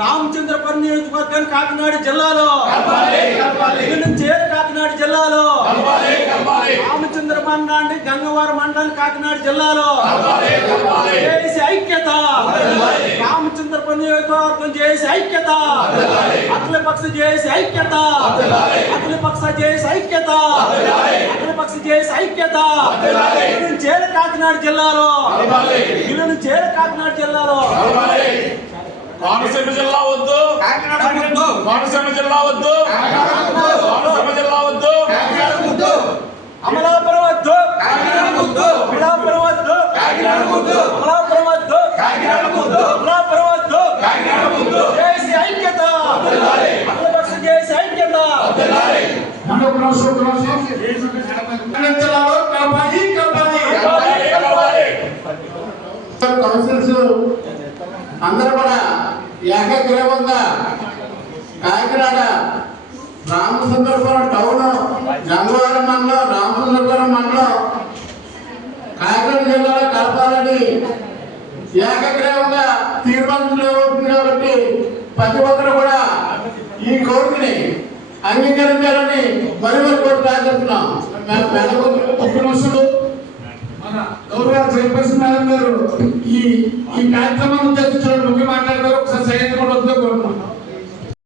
రామచంద్రపురం నియోజకవర్గం కాకినాడ జిల్లాలో కాకినాడ జిల్లాలో రామచంద్ర మండలం గంగవరం మండలం కాకినాడ జిల్లాలో చేసి ఐక్యత రామచంద్రపురం నియోజకవర్గం చేసి ఐక్యత అఖిలపక్ష చేసి ఐక్యత అఖిలపక్ష చేసి ఐక్యత అఖిలపక్ష చేసి ఐక్యత చేర కాకినాడ జిల్లాలో చేర కాకినాడ జిల్లాలో కోనసీమ జిల్లా వద్దు, కోనసీమ జిల్లా వద్దు, కోనసీమ జిల్లా వద్దు, అమలాపురం వద్దు, అమలాపురం వద్దు, అమలాపురం వద్దు, అమలాపురం వద్దు, చేసి ఐక్యత అఖిలపక్ష చేసి ఐక్యత అందరూ కూడా ఏకగ్రీవంగా కాకినాడ రామచంద్రపురం టౌన్ గంగవరం మండలం రామచంద్రపురం మండలం కాకినాడ జిల్లాలో కలపాలని ఏకగ్రీవంగా తీర్మానించబడుతుంది కాబట్టి ప్రతి ఒక్కరు కూడా ఈ కోరికని అంగీకరించాలని మరి కోరి ప్రార్థిస్తున్నాం. మన గౌరవ చైర్పర్సన్ మేడం గారు ఈ కార్యక్రమం ఉద్దేశించిన ముఖ్య మాట్లాడారు. ఒకసారి సైలెంట్ కూడా వద్దు కోరుకుంటున్నాం.